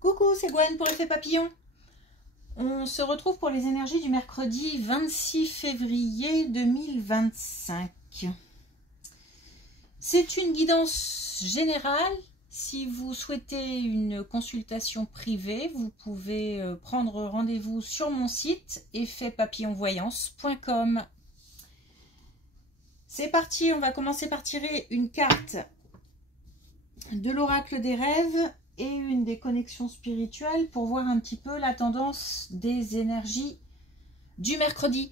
Coucou, c'est Gwen pour Effet Papillon. On se retrouve pour les énergies du mercredi 26 février 2025. C'est une guidance générale. Si vous souhaitez une consultation privée, vous pouvez prendre rendez-vous sur mon site effetpapillonvoyance.com. C'est parti, on va commencer par tirer une carte de l'oracle des rêves et une des connexions spirituelles pour voir un petit peu la tendance des énergies du mercredi.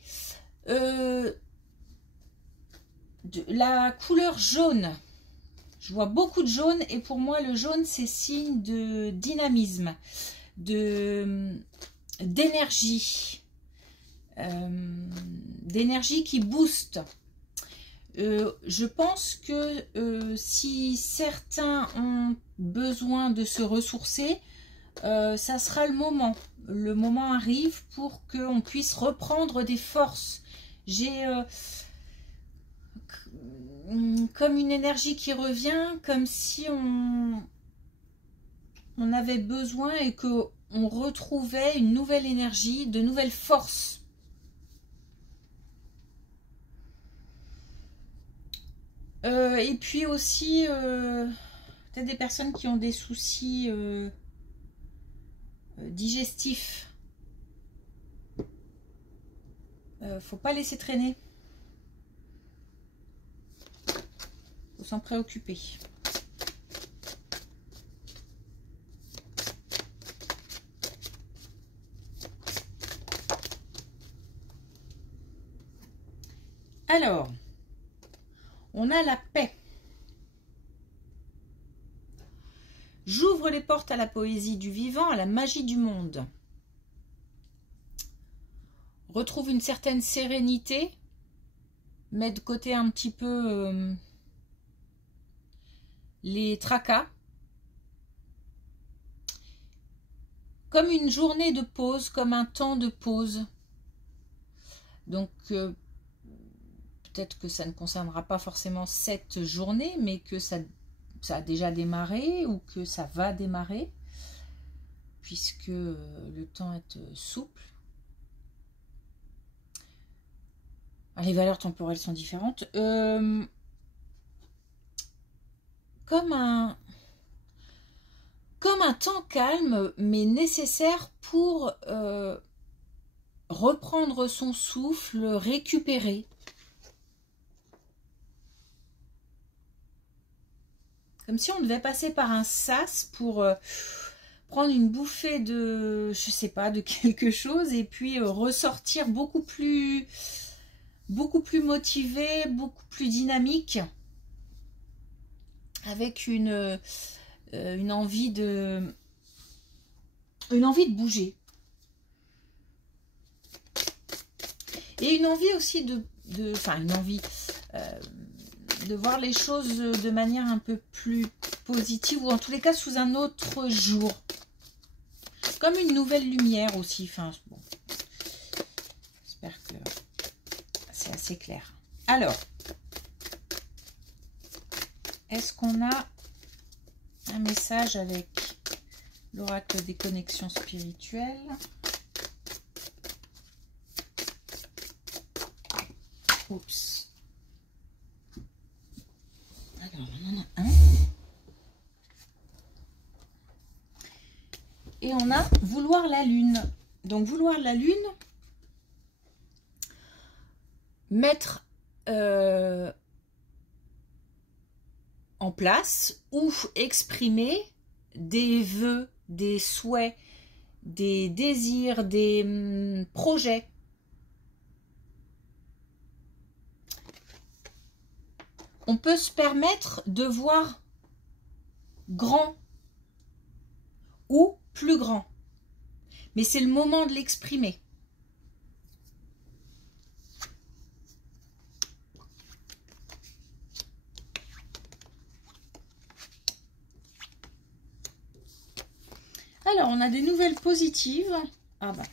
La couleur jaune, je vois beaucoup de jaune et pour moi le jaune c'est signe de dynamisme, d'énergie, d'énergie qui booste. Je pense que si certains ont besoin de se ressourcer, ça sera le moment. Le moment arrive pour qu'on puisse reprendre des forces. J'ai comme une énergie qui revient, comme si on avait besoin et qu'on retrouvait une nouvelle énergie, de nouvelles forces. Et puis aussi, peut-être des personnes qui ont des soucis digestifs. Faut pas laisser traîner. Faut s'en préoccuper. Alors, on a la paix. J'ouvre les portes à la poésie du vivant, à la magie du monde. Retrouve une certaine sérénité. Mets de côté un petit peu les tracas. Comme une journée de pause, comme un temps de pause. Donc, peut-être que ça ne concernera pas forcément cette journée, mais que ça a déjà démarré ou que ça va démarrer, puisque le temps est souple. Les valeurs temporelles sont différentes. Comme un temps calme, mais nécessaire pour reprendre son souffle, récupérer. Comme si on devait passer par un sas pour prendre une bouffée de, je sais pas, de quelque chose et puis ressortir beaucoup plus motivé, beaucoup plus dynamique, avec une envie de bouger. Et une envie aussi de voir les choses de manière un peu plus positive, ou en tous les cas sous un autre jour. Comme une nouvelle lumière aussi. Enfin, bon. J'espère que c'est assez clair. Alors, est-ce qu'on a un message avec l'oracle des connexions spirituelles? Oups. Alors, on en a un. Et on a vouloir la lune. Donc, vouloir la lune, mettre en place ou exprimer des vœux, des souhaits, des désirs, des projets. On peut se permettre de voir grand ou plus grand. Mais c'est le moment de l'exprimer. Alors, on a des nouvelles positives. Ah bah.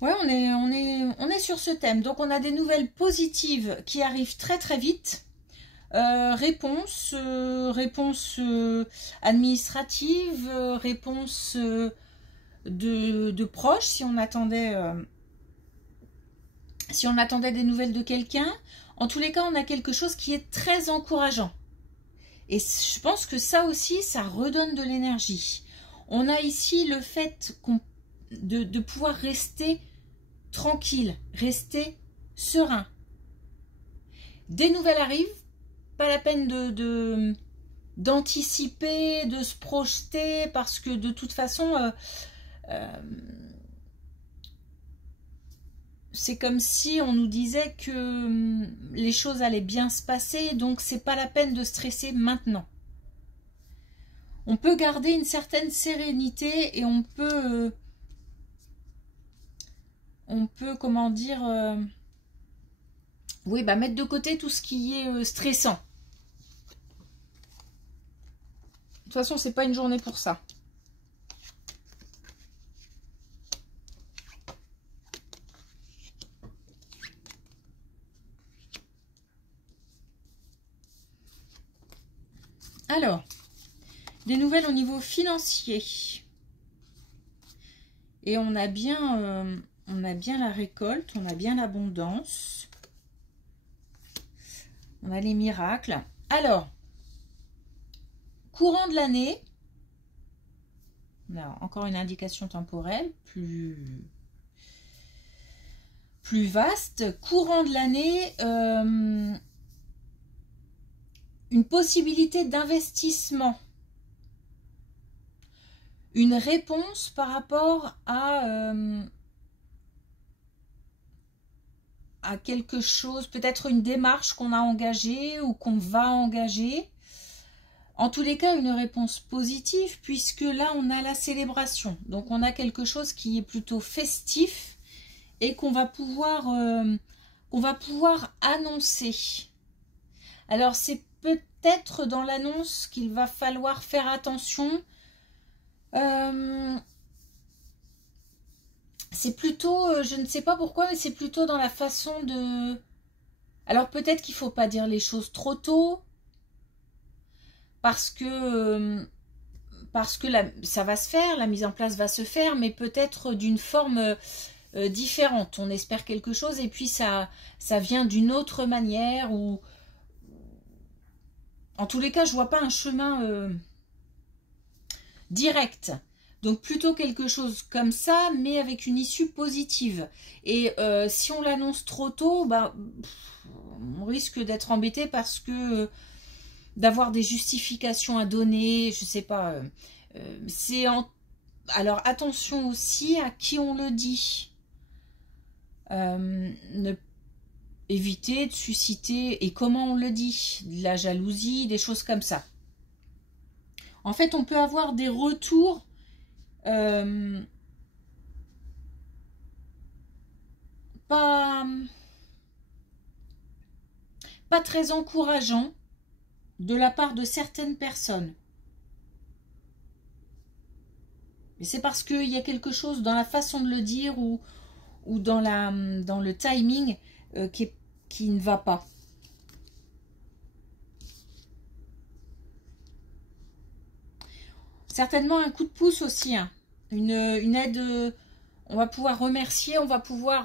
Ouais, on est sur ce thème. Donc, on a des nouvelles positives qui arrivent très très vite. Réponse, réponse administrative, réponse de proches, si on attendait des nouvelles de quelqu'un. En tous les cas, on a quelque chose qui est très encourageant. Et je pense que ça aussi, ça redonne de l'énergie. On a ici le fait de pouvoir rester tranquille, rester serein. Des nouvelles arrivent, pas la peine d'anticiper, de se projeter, parce que de toute façon, c'est comme si on nous disait que les choses allaient bien se passer, donc c'est pas la peine de stresser maintenant. On peut garder une certaine sérénité et on peut comment dire, oui, bah mettre de côté tout ce qui est stressant. De toute façon, c'est pas une journée pour ça. Alors, des nouvelles au niveau financier. Et on a bien la récolte, on a bien l'abondance. On a les miracles. Alors, courant de l'année, on a encore une indication temporelle plus vaste. Courant de l'année, une possibilité d'investissement. Une réponse par rapport à quelque chose, peut-être une démarche qu'on a engagée ou qu'on va engager. En tous les cas, une réponse positive, puisque là, on a la célébration. Donc, on a quelque chose qui est plutôt festif et qu'on va pouvoir annoncer. Alors, c'est peut-être dans l'annonce qu'il va falloir faire attention. C'est plutôt, je ne sais pas pourquoi, mais c'est plutôt dans la façon de... Alors peut-être qu'il ne faut pas dire les choses trop tôt, parce que ça va se faire, la mise en place va se faire, mais peut-être d'une forme différente. On espère quelque chose et puis ça vient d'une autre manière, ou... En tous les cas, je ne vois pas un chemin direct. Donc plutôt quelque chose comme ça, mais avec une issue positive. Et si on l'annonce trop tôt, bah, on risque d'être embêté parce que d'avoir des justifications à donner, je sais pas. Alors attention aussi à qui on le dit. Éviter de susciter, et comment on le dit, de la jalousie, des choses comme ça. En fait, on peut avoir des retours pas très encourageants de la part de certaines personnes. Mais c'est parce qu'il y a quelque chose dans la façon de le dire ou dans le timing qui ne va pas. Certainement un coup de pouce aussi, hein. Une aide, on va pouvoir remercier, on va pouvoir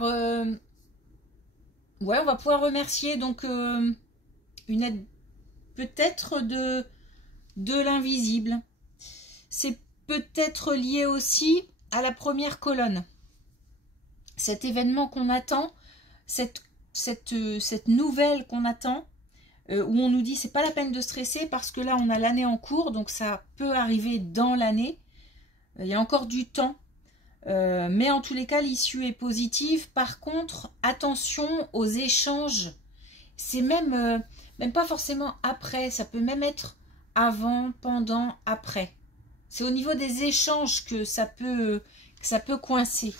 remercier, donc une aide peut-être de l'invisible. C'est peut-être lié aussi à la première colonne. Cet événement qu'on attend, cette nouvelle qu'on attend, où on nous dit c'est pas la peine de stresser parce que là on a l'année en cours, donc ça peut arriver dans l'année. Il y a encore du temps, mais en tous les cas l'issue est positive. Par contre, attention aux échanges. C'est même pas forcément après, ça peut même être avant, pendant, après. C'est au niveau des échanges que ça peut coincer.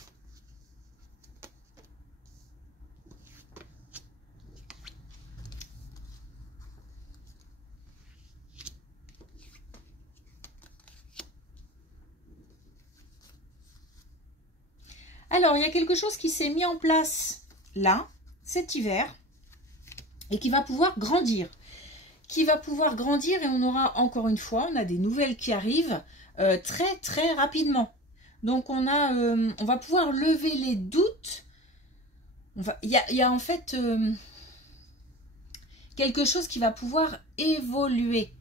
Alors, il y a quelque chose qui s'est mis en place là, cet hiver, et qui va pouvoir grandir. qui va pouvoir grandir et on aura encore une fois, on a des nouvelles qui arrivent très très rapidement. Donc on va pouvoir lever les doutes. Il y a en fait quelque chose qui va pouvoir évoluer.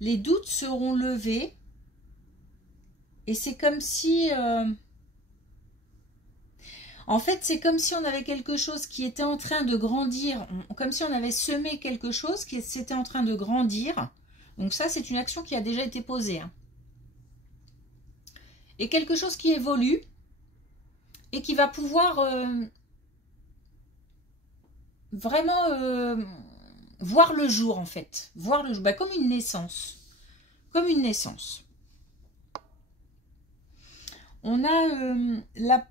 Les doutes seront levés et c'est comme si en fait c'est comme si on avait quelque chose qui était en train de grandir, comme si on avait semé quelque chose qui était en train de grandir. Donc ça c'est une action qui a déjà été posée, hein. Et quelque chose qui évolue et qui va pouvoir vraiment voir le jour en fait, voir le jour, bah, comme une naissance, comme une naissance. On a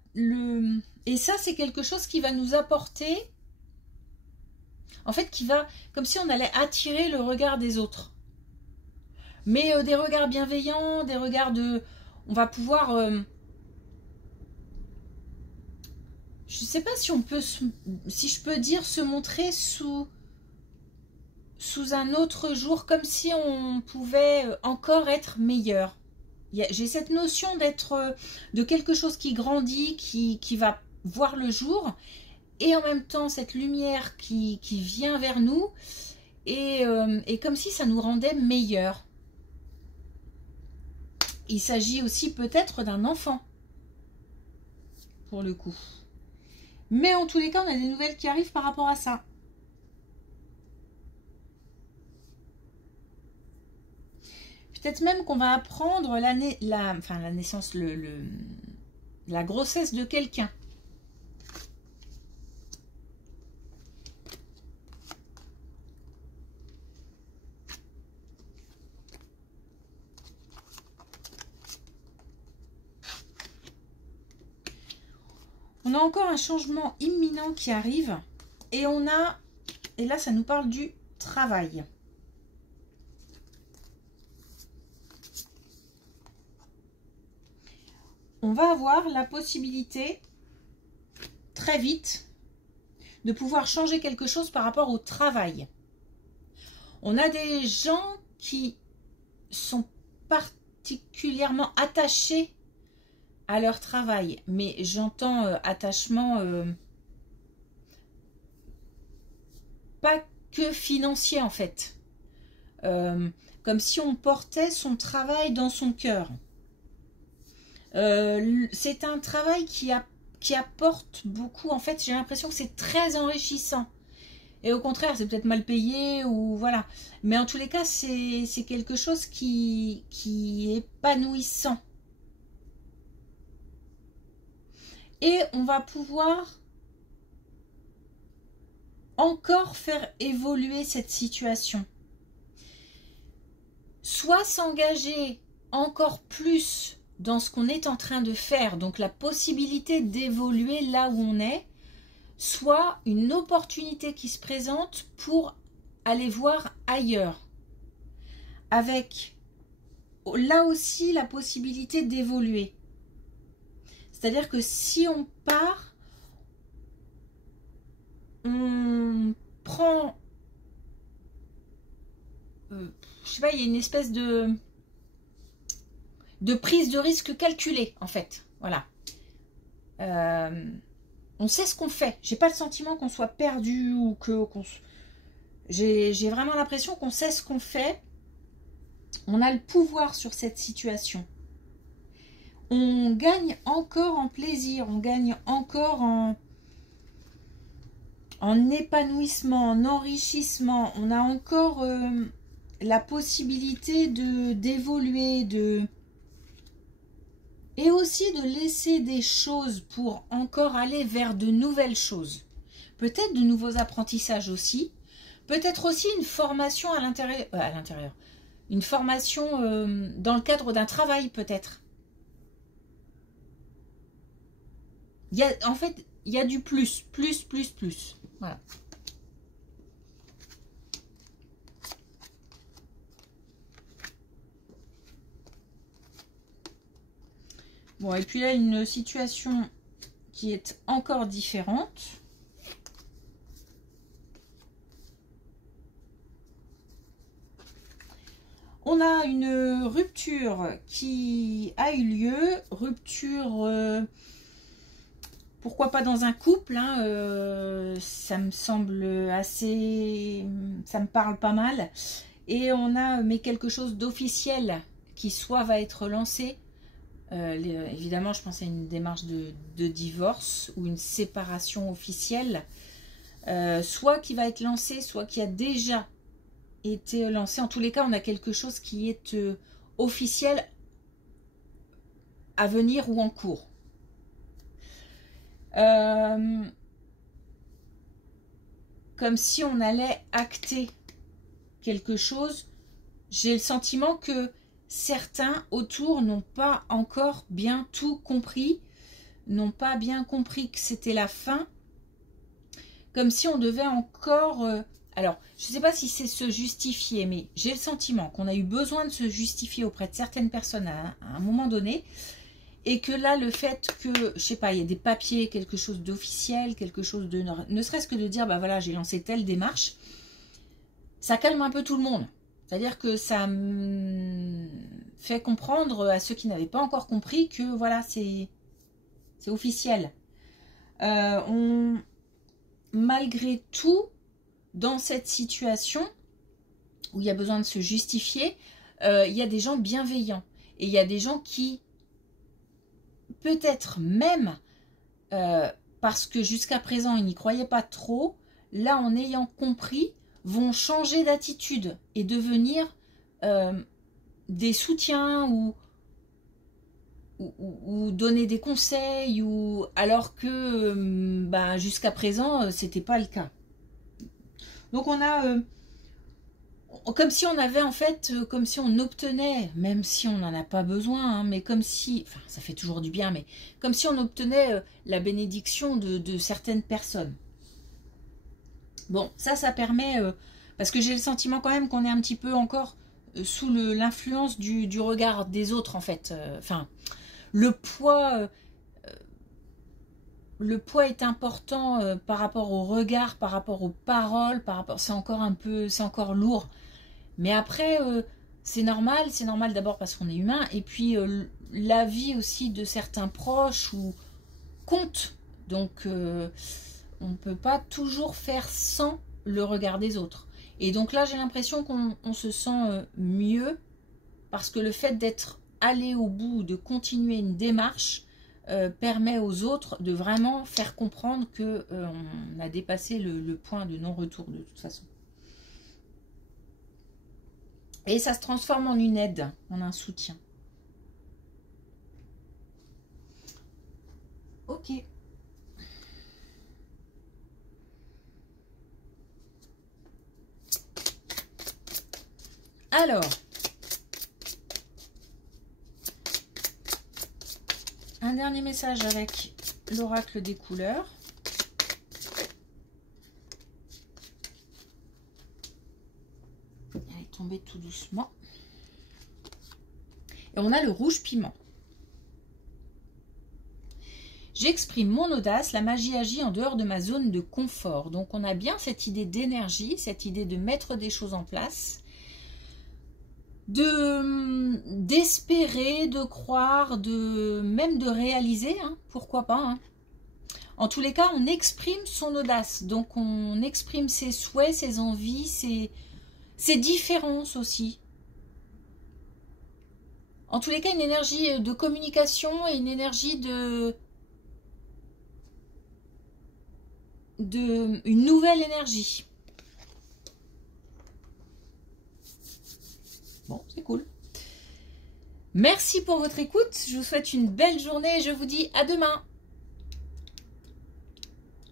et ça c'est quelque chose qui va nous apporter, en fait qui va, comme si on allait attirer le regard des autres, mais des regards bienveillants, des regards de, on va pouvoir je sais pas si on peut, si je peux dire, se montrer sous un autre jour, comme si on pouvait encore être meilleur. J'ai cette notion d'être, de quelque chose qui grandit, qui va voir le jour, et en même temps cette lumière qui vient vers nous, et comme si ça nous rendait meilleurs. Il s'agit aussi peut-être d'un enfant, pour le coup. Mais en tous les cas, on a des nouvelles qui arrivent par rapport à ça. Peut-être même qu'on va apprendre la naissance, la grossesse de quelqu'un. On a encore un changement imminent qui arrive. Et et là ça nous parle du travail. On va avoir la possibilité, très vite, de pouvoir changer quelque chose par rapport au travail. On a des gens qui sont particulièrement attachés à leur travail, mais j'entends attachement pas que financier en fait, comme si on portait son travail dans son cœur. C'est un travail qui apporte beaucoup, en fait j'ai l'impression que c'est très enrichissant, et au contraire c'est peut-être mal payé ou voilà, mais en tous les cas c'est quelque chose qui est épanouissant. Et on va pouvoir encore faire évoluer cette situation. Soit s'engager encore plus dans ce qu'on est en train de faire, donc la possibilité d'évoluer là où on est, soit une opportunité qui se présente pour aller voir ailleurs. Avec là aussi la possibilité d'évoluer. C'est-à-dire que si on part, on prend, je sais pas, il y a une espèce de prise de risque calculée, en fait. Voilà. On sait ce qu'on fait. J'ai pas le sentiment qu'on soit perdu ou j'ai vraiment l'impression qu'on sait ce qu'on fait. On a le pouvoir sur cette situation. On gagne encore en plaisir, on gagne encore en épanouissement, en enrichissement. On a encore la possibilité d'évoluer, et aussi de laisser des choses pour encore aller vers de nouvelles choses. Peut-être de nouveaux apprentissages aussi. Peut-être aussi une formation à l'intérieur. Une formation dans le cadre d'un travail peut-être. En fait, il y a du plus. Voilà. Bon, et puis là, une situation qui est encore différente. On a une rupture qui a eu lieu, rupture, pourquoi pas dans un couple, hein, ça me semble assez, ça me parle pas mal. Et on a mais quelque chose d'officiel qui soit va être lancé. Évidemment, je pense à une démarche de divorce ou une séparation officielle, soit qui va être lancée, soit qui a déjà été lancé. En tous les cas, on a quelque chose qui est officiel à venir ou en cours. Comme si on allait acter quelque chose. J'ai le sentiment que certains autour n'ont pas encore bien tout compris, n'ont pas bien compris que c'était la fin. Comme si on devait encore... alors, je ne sais pas si c'est se justifier, mais j'ai le sentiment qu'on a eu besoin de se justifier auprès de certaines personnes à un moment donné, et que là, le fait que, je sais pas, il y a des papiers, quelque chose d'officiel, quelque chose de... Ne serait-ce que de dire, bah voilà, j'ai lancé telle démarche, ça calme un peu tout le monde. C'est-à-dire que ça fait comprendre à ceux qui n'avaient pas encore compris que, voilà, c'est officiel. Malgré tout, dans cette situation où il y a besoin de se justifier, il y a des gens bienveillants. Et il y a des gens qui, peut-être même, parce que jusqu'à présent, ils n'y croyaient pas trop, là, en ayant compris, vont changer d'attitude et devenir des soutiens ou donner des conseils, alors que jusqu'à présent, c'était pas le cas. Donc on a comme si on avait en fait, comme si on obtenait, même si on n'en a pas besoin, hein, mais comme si, enfin ça fait toujours du bien, mais comme si on obtenait la bénédiction de certaines personnes. Bon, ça permet, parce que j'ai le sentiment quand même qu'on est un petit peu encore sous l'influence du regard des autres en fait. Enfin, le poids est important par rapport au regard, par rapport aux paroles, c'est encore lourd. Mais après, c'est normal d'abord parce qu'on est humain, et puis l'avis aussi de certains proches compte. Donc, on ne peut pas toujours faire sans le regard des autres. Et donc là, j'ai l'impression qu'on se sent mieux, parce que le fait d'être allé au bout, de continuer une démarche, permet aux autres de vraiment faire comprendre qu'on a dépassé le point de non-retour de toute façon. Et ça se transforme en une aide, en un soutien. Ok. Alors, un dernier message avec l'oracle des couleurs. Elle est tombée tout doucement. Et on a le rouge piment. J'exprime mon audace, la magie agit en dehors de ma zone de confort. Donc on a bien cette idée d'énergie, cette idée de mettre des choses en place, d'espérer, de croire, même de réaliser, hein, pourquoi pas. Hein. En tous les cas, on exprime son audace, donc on exprime ses souhaits, ses envies, ses différences aussi. En tous les cas, une énergie de communication et une énergie une nouvelle énergie. Bon, c'est cool. Merci pour votre écoute. Je vous souhaite une belle journée et je vous dis à demain.